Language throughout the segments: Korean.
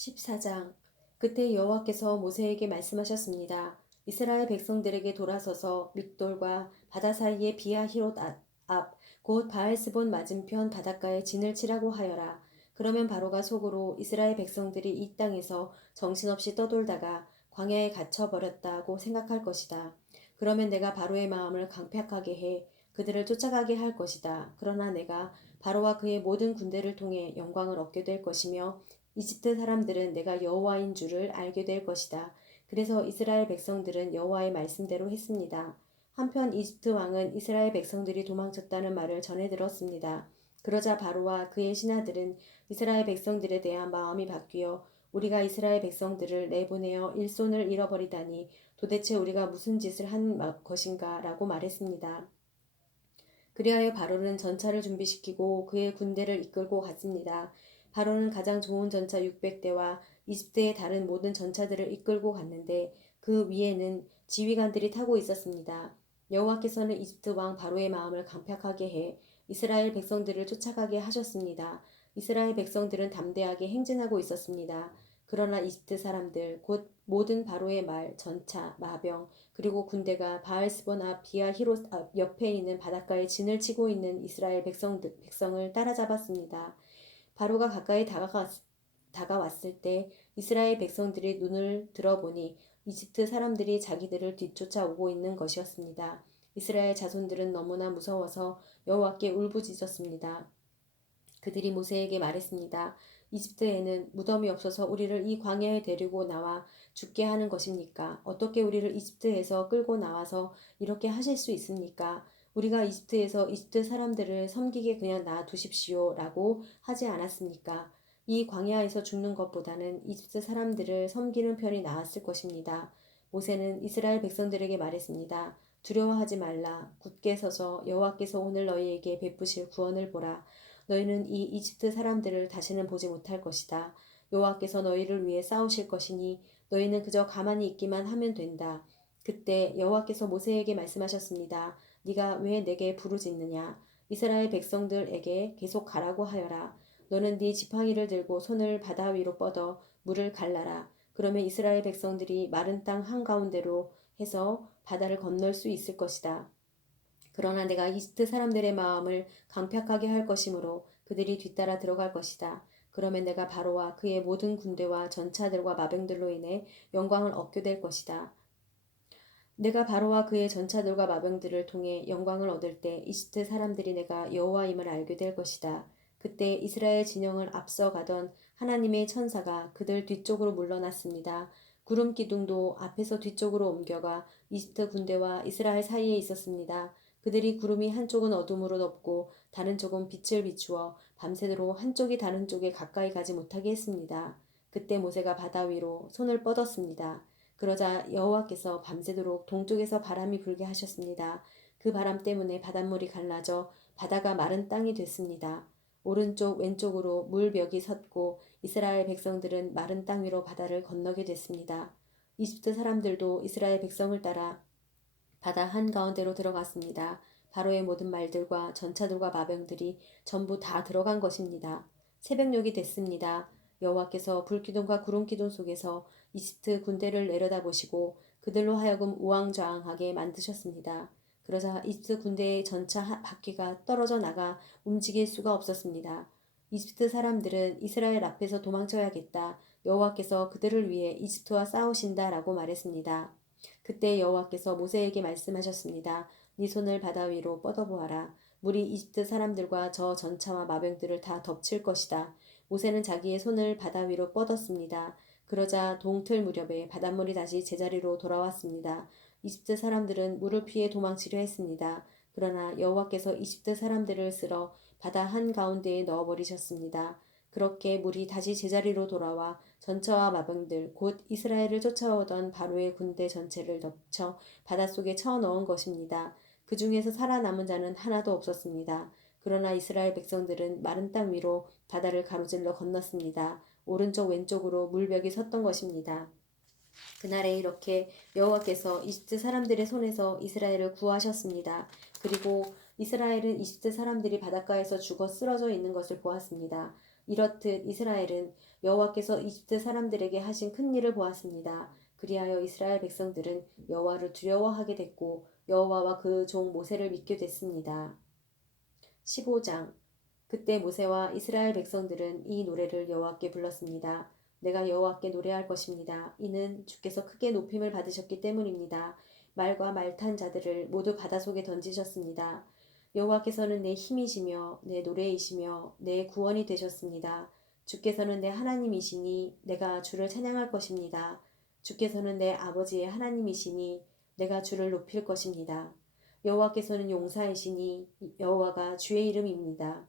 14장. 그때 여호와께서 모세에게 말씀하셨습니다. 이스라엘 백성들에게 돌아서서 믹돌과 바다 사이의 비아히롯 앞, 곧 바알스본 맞은편 바닷가에 진을 치라고 하여라. 그러면 바로가 속으로 이스라엘 백성들이 이 땅에서 정신없이 떠돌다가 광야에 갇혀버렸다고 생각할 것이다. 그러면 내가 바로의 마음을 강팍하게 해 그들을 쫓아가게 할 것이다. 그러나 내가 바로와 그의 모든 군대를 통해 영광을 얻게 될 것이며 이집트 사람들은 내가 여호와인 줄을 알게 될 것이다. 그래서 이스라엘 백성들은 여호와의 말씀대로 했습니다. 한편 이집트 왕은 이스라엘 백성들이 도망쳤다는 말을 전해 들었습니다. 그러자 바로와 그의 신하들은 이스라엘 백성들에 대한 마음이 바뀌어 우리가 이스라엘 백성들을 내보내어 일손을 잃어버리다니 도대체 우리가 무슨 짓을 한 것인가 라고 말했습니다. 그리하여 바로는 전차를 준비시키고 그의 군대를 이끌고 갔습니다. 바로는 가장 좋은 전차 600대와 이집트의 다른 모든 전차들을 이끌고 갔는데 그 위에는 지휘관들이 타고 있었습니다. 여호와께서는 이집트 왕 바로의 마음을 강팍하게 해 이스라엘 백성들을 쫓아가게 하셨습니다. 이스라엘 백성들은 담대하게 행진하고 있었습니다. 그러나 이집트 사람들 곧 모든 바로의 말, 전차, 마병, 그리고 군대가 바알스본 앞 비아히롯 앞 옆에 있는 바닷가에 진을 치고 있는 이스라엘 백성을 따라잡았습니다. 바로가 가까이 다가왔을 때 이스라엘 백성들이 눈을 들어보니 이집트 사람들이 자기들을 뒤쫓아오고 있는 것이었습니다. 이스라엘 자손들은 너무나 무서워서 여호와께 울부짖었습니다. 그들이 모세에게 말했습니다. 이집트에는 무덤이 없어서 우리를 이 광야에 데리고 나와 죽게 하는 것입니까? 어떻게 우리를 이집트에서 끌고 나와서 이렇게 하실 수 있습니까? 우리가 이집트에서 이집트 사람들을 섬기게 그냥 놔두십시오 라고 하지 않았습니까? 이 광야에서 죽는 것보다는 이집트 사람들을 섬기는 편이 나았을 것입니다. 모세는 이스라엘 백성들에게 말했습니다. 두려워하지 말라. 굳게 서서 여호와께서 오늘 너희에게 베푸실 구원을 보라. 너희는 이 이집트 사람들을 다시는 보지 못할 것이다. 여호와께서 너희를 위해 싸우실 것이니 너희는 그저 가만히 있기만 하면 된다. 그때 여호와께서 모세에게 말씀하셨습니다. 네가 왜 내게 부르짖느냐? 이스라엘 백성들에게 계속 가라고 하여라. 너는 네 지팡이를 들고 손을 바다 위로 뻗어 물을 갈라라. 그러면 이스라엘 백성들이 마른 땅 한가운데로 해서 바다를 건널 수 있을 것이다. 그러나 내가 이집트 사람들의 마음을 강팍하게 할 것이므로 그들이 뒤따라 들어갈 것이다. 그러면 내가 바로와 그의 모든 군대와 전차들과 마병들로 인해 영광을 얻게 될 것이다. 내가 바로와 그의 전차들과 마병들을 통해 영광을 얻을 때 이집트 사람들이 내가 여호와임을 알게 될 것이다. 그때 이스라엘 진영을 앞서가던 하나님의 천사가 그들 뒤쪽으로 물러났습니다. 구름 기둥도 앞에서 뒤쪽으로 옮겨가 이집트 군대와 이스라엘 사이에 있었습니다. 그들이 구름이 한쪽은 어둠으로 덮고 다른 쪽은 빛을 비추어 밤새도록 한쪽이 다른 쪽에 가까이 가지 못하게 했습니다. 그때 모세가 바다 위로 손을 뻗었습니다. 그러자 여호와께서 밤새도록 동쪽에서 바람이 불게 하셨습니다. 그 바람 때문에 바닷물이 갈라져 바다가 마른 땅이 됐습니다. 오른쪽 왼쪽으로 물벽이 섰고 이스라엘 백성들은 마른 땅 위로 바다를 건너게 됐습니다. 이집트 사람들도 이스라엘 백성을 따라 바다 한가운데로 들어갔습니다. 바로의 모든 말들과 전차들과 마병들이 전부 다 들어간 것입니다. 새벽녘이 됐습니다. 여호와께서 불기둥과 구름기둥 속에서 이집트 군대를 내려다보시고 그들로 하여금 우왕좌왕하게 만드셨습니다. 그러자 이집트 군대의 전차 바퀴가 떨어져 나가 움직일 수가 없었습니다. 이집트 사람들은 이스라엘 앞에서 도망쳐야겠다. 여호와께서 그들을 위해 이집트와 싸우신다라고 말했습니다. 그때 여호와께서 모세에게 말씀하셨습니다. 네 손을 바다 위로 뻗어보아라. 물이 이집트 사람들과 저 전차와 마병들을 다 덮칠 것이다. 모세는 자기의 손을 바다 위로 뻗었습니다. 그러자 동틀 무렵에 바닷물이 다시 제자리로 돌아왔습니다. 이집트 사람들은 물을 피해 도망치려 했습니다. 그러나 여호와께서 이집트 사람들을 쓸어 바다 한가운데에 넣어버리셨습니다. 그렇게 물이 다시 제자리로 돌아와 전차와 마병들 곧 이스라엘을 쫓아오던 바로의 군대 전체를 덮쳐 바닷속에 쳐넣은 것입니다. 그 중에서 살아남은 자는 하나도 없었습니다. 그러나 이스라엘 백성들은 마른 땅 위로 바다를 가로질러 건넜습니다. 오른쪽 왼쪽으로 물벽이 섰던 것입니다. 그날에 이렇게 여호와께서 이집트 사람들의 손에서 이스라엘을 구하셨습니다. 그리고 이스라엘은 이집트 사람들이 바닷가에서 죽어 쓰러져 있는 것을 보았습니다. 이렇듯 이스라엘은 여호와께서 이집트 사람들에게 하신 큰 일을 보았습니다. 그리하여 이스라엘 백성들은 여호와를 두려워하게 됐고 여호와와 그 종 모세를 믿게 됐습니다. 15장. 그때 모세와 이스라엘 백성들은 이 노래를 여호와께 불렀습니다. 내가 여호와께 노래할 것입니다. 이는 주께서 크게 높임을 받으셨기 때문입니다. 말과 말 탄 자들을 모두 바다속에 던지셨습니다. 여호와께서는 내 힘이시며 내 노래이시며 내 구원이 되셨습니다. 주께서는 내 하나님이시니 내가 주를 찬양할 것입니다. 주께서는 내 아버지의 하나님이시니 내가 주를 높일 것입니다. 여호와께서는 용사이시니 여호와가 주의 이름입니다.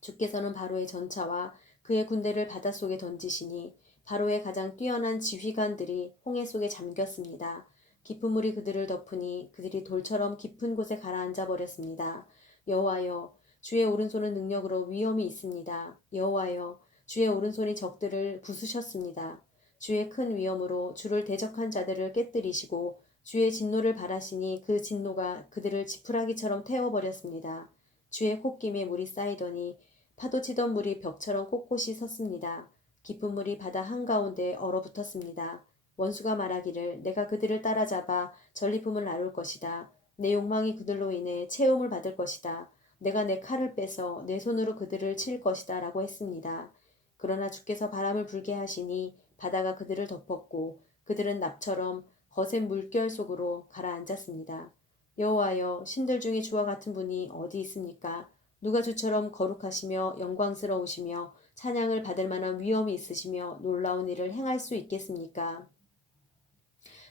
주께서는 바로의 전차와 그의 군대를 바닷속에 던지시니 바로의 가장 뛰어난 지휘관들이 홍해 속에 잠겼습니다. 깊은 물이 그들을 덮으니 그들이 돌처럼 깊은 곳에 가라앉아 버렸습니다. 여호와여, 주의 오른손은 능력으로 위엄이 있습니다. 여호와여, 주의 오른손이 적들을 부수셨습니다. 주의 큰 위엄으로 주를 대적한 자들을 깨뜨리시고 주의 진노를 바라시니 그 진노가 그들을 지푸라기처럼 태워버렸습니다. 주의 콧김에 물이 쌓이더니 파도치던 물이 벽처럼 꼿꼿이 섰습니다. 깊은 물이 바다 한가운데 얼어붙었습니다. 원수가 말하기를 내가 그들을 따라잡아 전리품을 나눌 것이다. 내 욕망이 그들로 인해 채움을 받을 것이다. 내가 내 칼을 빼서 내 손으로 그들을 칠 것이다 라고 했습니다. 그러나 주께서 바람을 불게 하시니 바다가 그들을 덮었고 그들은 납처럼 거센 물결 속으로 가라앉았습니다. 여호와여, 신들 중에 주와 같은 분이 어디 있습니까? 누가 주처럼 거룩하시며 영광스러우시며 찬양을 받을 만한 위엄이 있으시며 놀라운 일을 행할 수 있겠습니까?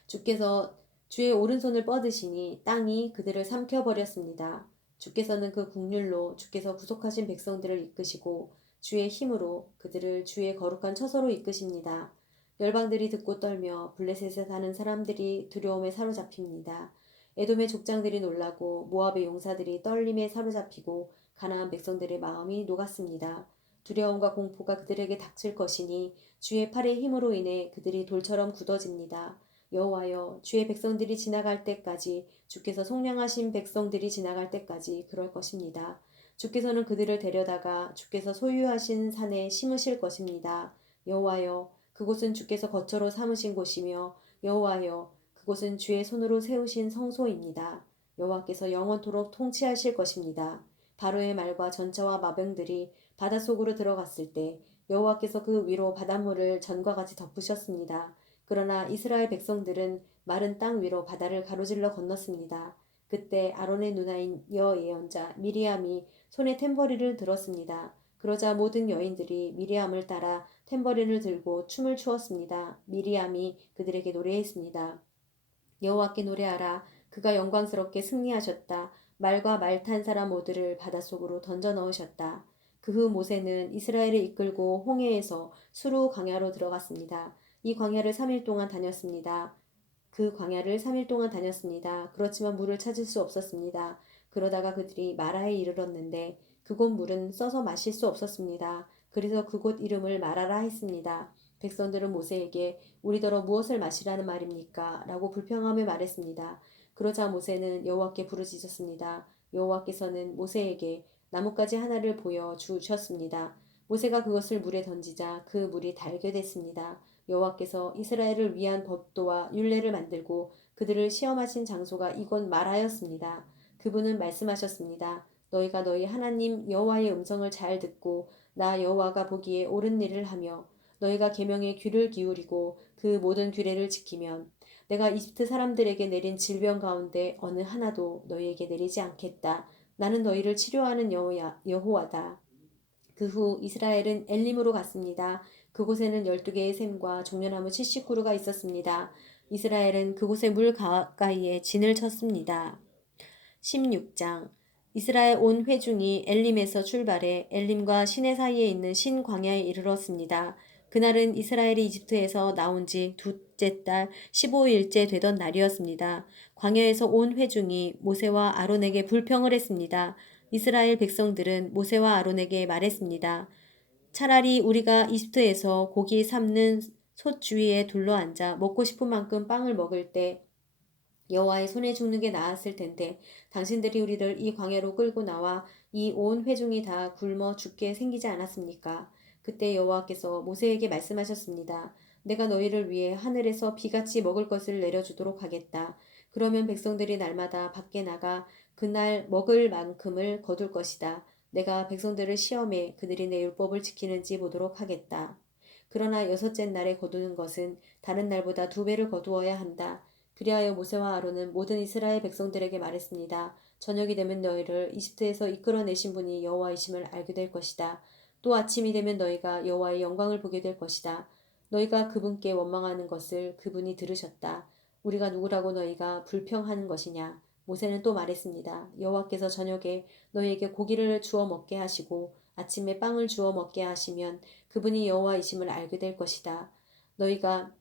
주께서 주의 오른손을 뻗으시니 땅이 그들을 삼켜버렸습니다. 주께서는 그 국률로 주께서 구속하신 백성들을 이끄시고 주의 힘으로 그들을 주의 거룩한 처소로 이끄십니다. 열방들이 듣고 떨며 블레셋에 사는 사람들이 두려움에 사로잡힙니다. 에돔의 족장들이 놀라고 모압의 용사들이 떨림에 사로잡히고 가나안 백성들의 마음이 녹았습니다. 두려움과 공포가 그들에게 닥칠 것이니 주의 팔의 힘으로 인해 그들이 돌처럼 굳어집니다. 여호와여, 주의 백성들이 지나갈 때까지 주께서 속량하신 백성들이 지나갈 때까지 그럴 것입니다. 주께서는 그들을 데려다가 주께서 소유하신 산에 심으실 것입니다. 여호와여, 그곳은 주께서 거처로 삼으신 곳이며 여호와여, 그곳은 주의 손으로 세우신 성소입니다. 여호와께서 영원토록 통치하실 것입니다. 바로의 말과 전차와 마병들이 바닷속으로 들어갔을 때 여호와께서 그 위로 바닷물을 전과 같이 덮으셨습니다. 그러나 이스라엘 백성들은 마른 땅 위로 바다를 가로질러 건넜습니다. 그때 아론의 누나인 여예언자 미리암이 손에 탬버린을 들었습니다. 그러자 모든 여인들이 미리암을 따라 탬버린을 들고 춤을 추었습니다. 미리암이 그들에게 노래했습니다. 여호와께 노래하라. 그가 영광스럽게 승리하셨다. 말과 말 탄 사람 모두를 바닷속으로 던져 넣으셨다. 그 후 모세는 이스라엘을 이끌고 홍해에서 수루 광야로 들어갔습니다. 이 광야를 3일 동안 다녔습니다. 그 광야를 3일 동안 다녔습니다. 그렇지만 물을 찾을 수 없었습니다. 그러다가 그들이 마라에 이르렀는데 그곳 물은 써서 마실 수 없었습니다. 그래서 그곳 이름을 마라라 했습니다. 백성들은 모세에게 우리더러 무엇을 마시라는 말입니까? 라고 불평하며 말했습니다. 그러자 모세는 여호와께 부르짖었습니다. 여호와께서는 모세에게 나뭇가지 하나를 보여 주셨습니다. 모세가 그것을 물에 던지자 그 물이 달게 됐습니다. 여호와께서 이스라엘을 위한 법도와 율례를 만들고 그들을 시험하신 장소가 이곳 마라였습니다. 그분은 말씀하셨습니다. 너희가 너희 하나님 여호와의 음성을 잘 듣고 나 여호와가 보기에 옳은 일을 하며 너희가 계명에 귀를 기울이고 그 모든 규례를 지키면 내가 이집트 사람들에게 내린 질병 가운데 어느 하나도 너희에게 내리지 않겠다. 나는 너희를 치료하는 여호와다. 그 후 이스라엘은 엘림으로 갔습니다. 그곳에는 12개의 샘과 종려나무 70그루가 있었습니다. 이스라엘은 그곳의 물 가까이에 진을 쳤습니다. 16장. 이스라엘 온 회중이 엘림에서 출발해 엘림과 시내 사이에 있는 신 광야에 이르렀습니다. 그날은 이스라엘이 이집트에서 나온 지 둘째 달 15일째 되던 날이었습니다. 광야에서 온 회중이 모세와 아론에게 불평을 했습니다. 이스라엘 백성들은 모세와 아론에게 말했습니다. 차라리 우리가 이집트에서 고기 삶는 솥 주위에 둘러앉아 먹고 싶은 만큼 빵을 먹을 때 여호와의 손에 죽는 게 나았을 텐데 당신들이 우리를 이 광야로 끌고 나와 이 온 회중이 다 굶어 죽게 생기지 않았습니까? 그때 여호와께서 모세에게 말씀하셨습니다. 내가 너희를 위해 하늘에서 비같이 먹을 것을 내려주도록 하겠다. 그러면 백성들이 날마다 밖에 나가 그날 먹을 만큼을 거둘 것이다. 내가 백성들을 시험해 그들이 내 율법을 지키는지 보도록 하겠다. 그러나 여섯째 날에 거두는 것은 다른 날보다 2배를 거두어야 한다. 그리하여 모세와 아론은 모든 이스라엘 백성들에게 말했습니다. 저녁이 되면 너희를 이집트에서 이끌어내신 분이 여호와이심을 알게 될 것이다. 또 아침이 되면 너희가 여호와의 영광을 보게 될 것이다. 너희가 그분께 원망하는 것을 그분이 들으셨다. 우리가 누구라고 너희가 불평하는 것이냐. 모세는 또 말했습니다. 여호와께서 저녁에 너희에게 고기를 주어 먹게 하시고 아침에 빵을 주어 먹게 하시면 그분이 여호와이심을 알게 될 것이다. 너희가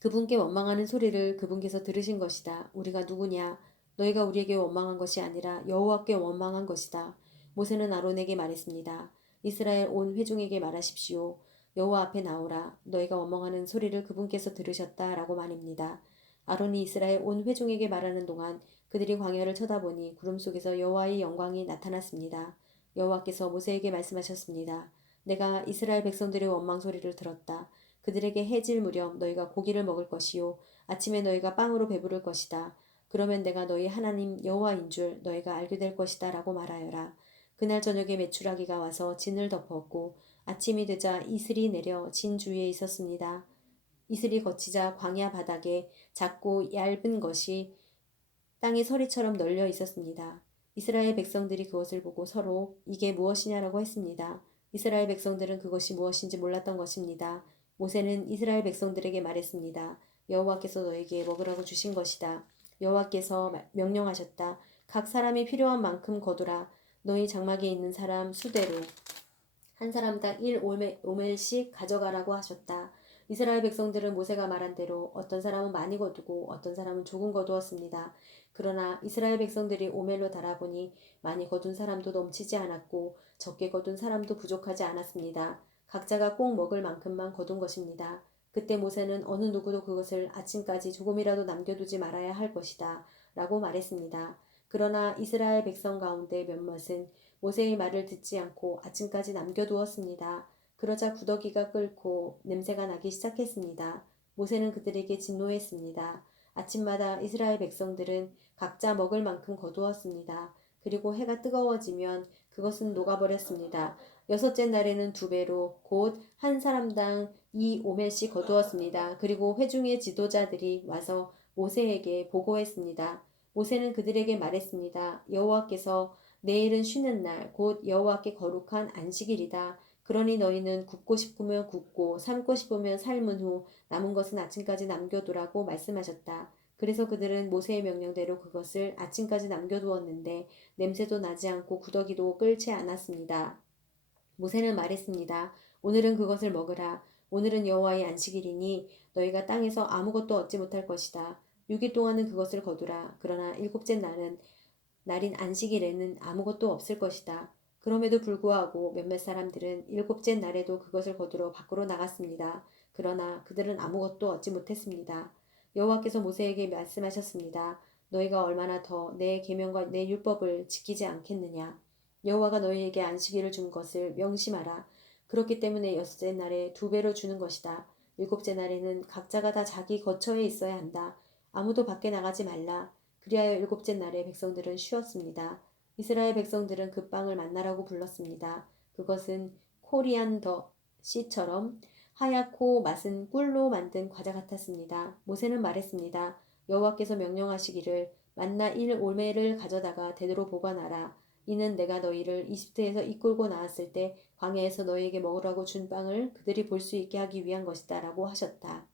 그분께 원망하는 소리를 그분께서 들으신 것이다. 우리가 누구냐? 너희가 우리에게 원망한 것이 아니라 여호와께 원망한 것이다. 모세는 아론에게 말했습니다. 이스라엘 온 회중에게 말하십시오. 여호와 앞에 나오라. 너희가 원망하는 소리를 그분께서 들으셨다. 라고 말입니다. 아론이 이스라엘 온 회중에게 말하는 동안 그들이 광야를 쳐다보니 구름 속에서 여호와의 영광이 나타났습니다. 여호와께서 모세에게 말씀하셨습니다. 내가 이스라엘 백성들의 원망 소리를 들었다. 그들에게 해질 무렵 너희가 고기를 먹을 것이요 아침에 너희가 빵으로 배부를 것이다. 그러면 내가 너희 하나님 여호와인 줄 너희가 알게 될 것이다 라고 말하여라. 그날 저녁에 메추라기가 와서 진을 덮었고 아침이 되자 이슬이 내려 진 주위에 있었습니다. 이슬이 거치자 광야 바닥에 작고 얇은 것이 땅에 서리처럼 널려 있었습니다. 이스라엘 백성들이 그것을 보고 서로 이게 무엇이냐라고 했습니다. 이스라엘 백성들은 그것이 무엇인지 몰랐던 것입니다. 모세는 이스라엘 백성들에게 말했습니다. 여호와께서 너에게 먹으라고 주신 것이다. 여호와께서 명령하셨다. 각 사람이 필요한 만큼 거두라. 너희 장막에 있는 사람 수대로 한 사람당 1오멜씩 가져가라고 하셨다. 이스라엘 백성들은 모세가 말한 대로 어떤 사람은 많이 거두고 어떤 사람은 조금 거두었습니다. 그러나 이스라엘 백성들이 오멜로 달아보니 많이 거둔 사람도 넘치지 않았고 적게 거둔 사람도 부족하지 않았습니다. 각자가 꼭 먹을 만큼만 거둔 것입니다. 그때 모세는 어느 누구도 그것을 아침까지 조금이라도 남겨두지 말아야 할 것이다. 라고 말했습니다. 그러나 이스라엘 백성 가운데 몇몇은 모세의 말을 듣지 않고 아침까지 남겨두었습니다. 그러자 구더기가 끓고 냄새가 나기 시작했습니다. 모세는 그들에게 진노했습니다. 아침마다 이스라엘 백성들은 각자 먹을 만큼 거두었습니다. 그리고 해가 뜨거워지면 그것은 녹아버렸습니다. 여섯째 날에는 2배로 곧 한 사람당 2오멜씩 거두었습니다. 그리고 회중의 지도자들이 와서 모세에게 보고했습니다. 모세는 그들에게 말했습니다. 여호와께서 내일은 쉬는 날, 곧 여호와께 거룩한 안식일이다. 그러니 너희는 굽고 싶으면 굽고 삶고 싶으면 삶은 후 남은 것은 아침까지 남겨두라고 말씀하셨다. 그래서 그들은 모세의 명령대로 그것을 아침까지 남겨두었는데 냄새도 나지 않고 구더기도 끓지 않았습니다. 모세는 말했습니다. 오늘은 그것을 먹으라. 오늘은 여호와의 안식일이니 너희가 땅에서 아무것도 얻지 못할 것이다. 6일 동안은 그것을 거두라. 그러나 7째 날인 안식일에는 아무것도 없을 것이다. 그럼에도 불구하고 몇몇 사람들은 7째 날에도 그것을 거두러 밖으로 나갔습니다. 그러나 그들은 아무것도 얻지 못했습니다. 여호와께서 모세에게 말씀하셨습니다. 너희가 얼마나 더 내 계명과 내 율법을 지키지 않겠느냐. 여호와가 너희에게 안식일을 준 것을 명심하라. 그렇기 때문에 여섯째 날에 2배로 주는 것이다. 7째 날에는 각자가 다 자기 거처에 있어야 한다. 아무도 밖에 나가지 말라. 그리하여 7째 날에 백성들은 쉬었습니다. 이스라엘 백성들은 그 빵을 만나라고 불렀습니다. 그것은 코리안더 씨처럼 하얗고 맛은 꿀로 만든 과자 같았습니다. 모세는 말했습니다. 여호와께서 명령하시기를 만나 1오멜을 가져다가 대대로 보관하라. 이는 내가 너희를 이집트에서 이끌고 나왔을 때 광야에서 너희에게 먹으라고 준 빵을 그들이 볼 수 있게 하기 위한 것이다 라고 하셨다.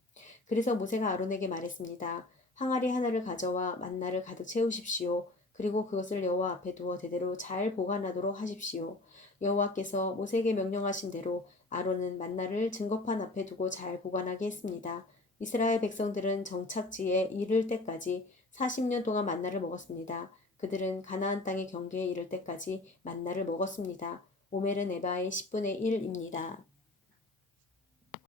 그래서 모세가 아론에게 말했습니다. 항아리 하나를 가져와 만나를 가득 채우십시오. 그리고 그것을 여호와 앞에 두어 대대로 잘 보관하도록 하십시오. 여호와께서 모세에게 명령하신 대로 아론은 만나를 증거판 앞에 두고 잘 보관하게 했습니다. 이스라엘 백성들은 정착지에 이를 때까지 40년 동안 만나를 먹었습니다. 그들은 가나안 땅의 경계에 이를 때까지 만나를 먹었습니다. 오멜은 에바의 10분의 1입니다.